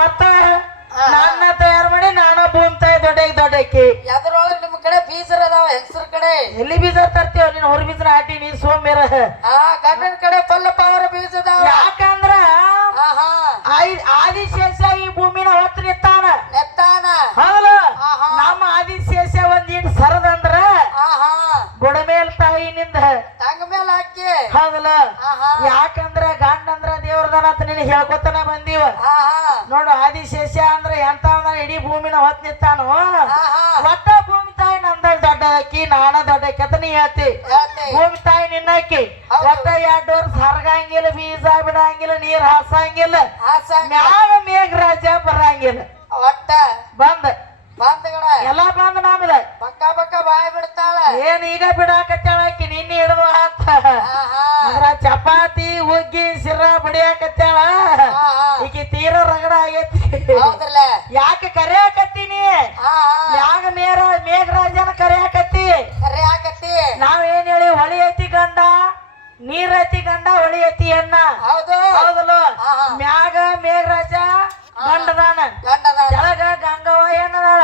ಮತ್ತ ನಾನ ತಯಾರು ಮಾಡಿ ನಾನ ಭೂಮ್ತಾಯಿ ದೊಡ್ಡಕ್ಕೆ ಎದ್ರೊಳಗೆ ನಿಮ್ ಕಡೆ ಬೀಜ ಅದಾವ ಹೆಂಗಸರ ಕಡೆ ಎಲ್ಲಿ ಬೀಜ ತರ್ತೀವ ನೀನ್ ಹೊರ ಬೀಜ ಹಾಟಿ ನೀ ಸೋಮೇರ ಗಂಡನ ಕಡೆ ಪಲ್ಲಪ್ಪ ಬೀಜ ಅದಾವ ಯಾಕಂದ್ರ ಆದಿಶೇಷ ಈ ಭೂಮಿನ ಹೊತ್ತು ನಿತ್ತಾನ ಹೌದಲ್ಲ ನಮ್ಮ ಆದಿಶೇಷ ಒಂದಿಟ್ ಸರದಂದ್ರ ಗೊಡಮೇಲ್ ತಾಯಿನಿಂದ ತಂಗ ಮೇಲೆ ಹಾಕಿ ಹೌದಲ್ಲ ಯಾಕಂದ್ರ ಗಂಡಂದ್ರ ದೇವ್ರದನ ಅಂತ ನೀನ್ ಹೇಳ್ಕೊತಾನ ಬಂದೀವ ನೋಡು ಆದಿಶೇಷ ಅಂದ್ರ ಎಂತ ಇಡೀ ಭೂಮಿನ ಹೊತ್ತು ನಿತ್ತಾನು ಒಟ್ಟ ಭೂಮಿ ತಾಯಿ ನಂದ ದೊಡ್ಡಕಿ ನಾನ ದೊಡ್ಡಕಿ ಅಂತ ನೀ ಹೇಳ್ತಿ ಭೂಮಿ ತಾಯಿ ನಿನ್ನಕ್ಕಿ ಒಟ್ಟ 2 ವರ್ಷ ಹರಗಂಗಿಲ್ಲ ಬೀಜ ಬಿಡಂಗಿಲ್ಲ ನೀರ್ ಹಾಸಂಗಿಲ್ಲ ಮ್ಯಾಗ ಮೇಘರಾಜ ಬರಂಗಿಲ್ಲ ಒಟ್ಟ ಬಂದ ಎಲ್ಲಾ ಬಂದ ನಮ್ದ ಬಕ್ಕ ಬಾಯಿ ಬಿಡ್ತಾಳ ಏನ್ ಈಗ ಬಿಡಾಕತ್ತಾಳಕಿ ನಿನ್ನೆ ಹಿಡಿದು ಆತ ಅದ್ರ ಚಪಾತಿ ಹುಗ್ಗಿ ಸಿರ ಬಡಿಯಾಕತ್ತಾಳ ಈಗ ತೀರ ರಗಡ ಆಗೈತಿ ಯಾಕೆ ಕರೆಯಾಕತ್ತೀನಿ ಮ್ಯಾಗ ಮೇಘರಾಜನ ಕರೆಯಾಕತ್ತಿ ನಾವೇನ್ ಹೇಳಿ ಹೊಳಿ ಐತಿ ಗಂಡ ನೀರ್ ಐತಿ ಗಂಡ ಹೊಳಿ ಐತಿ ಹೆಣ್ಣ ಹೌದಲ್ಲ ಮ್ಯಾಗ ಮೇಘರಾಜ ಗಂಡದಾನ ಕೆಳಗ ಗಂಗವ್ವ ಹೆಣ್ಣದಾಳ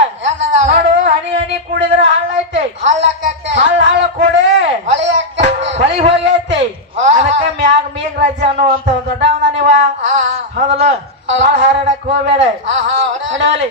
ನೋಡು ಹನಿ ಹನಿ ಕೂಡಿದ್ರ ಹಳ್ಳ ಐತಿ ಹಳ್ಳ ಕೂಡಿ ಹೊಳಿ ಹೋಗೈತಿ ಅದಕ್ಕ ಮ್ಯಾಗ ಮೇಘರಾಜ ಅನ್ನುವಂತ ದೊಡ್ಡವನ ನೀವ ಹೌದಲ್ಲ ಬಾಳ ಹಾರಾಡಕ್ ಹೋಗ್ಬೇಡ ಹೊಡವಲಿ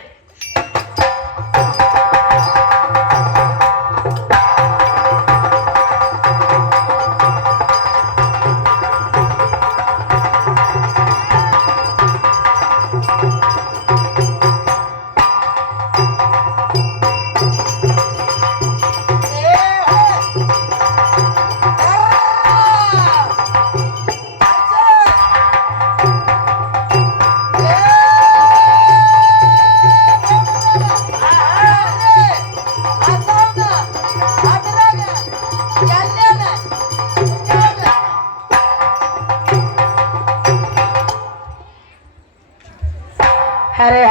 ಹರೆ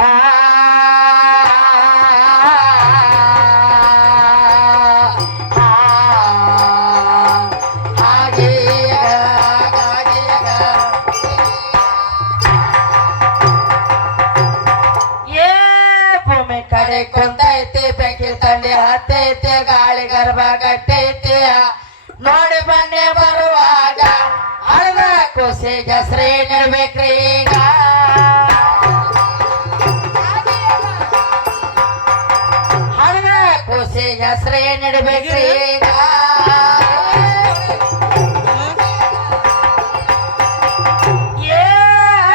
ಭೂಮಿ ಕಡೆ ಕುಂತೈತಿ ಬೆಂಕಿ ತಂಡಿ ಹತ್ತೈತಿ ಗಾಳಿ ಗರ್ಭ ಗಟ್ಟೈತಿ ನೋಡಿ ಬನ್ನಿ ಬರುವಾಗ ಹಳದ ಕೋಸೆಗೆ ಶ್ರೀ ನಿರ್ಬೇಕ್ರಿ ಈಗ ಶ್ರೀ ನಡಬೇಕ್ರಿ ಈಗ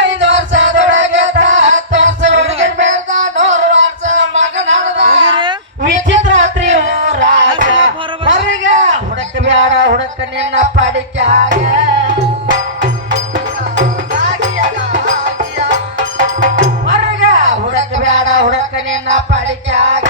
5 ವರ್ಷದೊಳಗೆ 10 ವರ್ಷ ಹುಡುಗಿನ ಬೆಳ್ದ 100 ವರ್ಷ ಮಗನ ವಿಚಿತ್ರಾತ್ರಿ ಊರಾಗ ಹೊರಗ ಹುಡಕ ಬ್ಯಾಡ ಹುಡಕ ನಿನ್ನ ಪಡಿಕ್ಯಾಗ ಹೊರಗ ಹುಡಕ ಬ್ಯಾಡ ಹುಡಕ ನಿನ್ನ ಪಡಿಕ್ಯಾಗ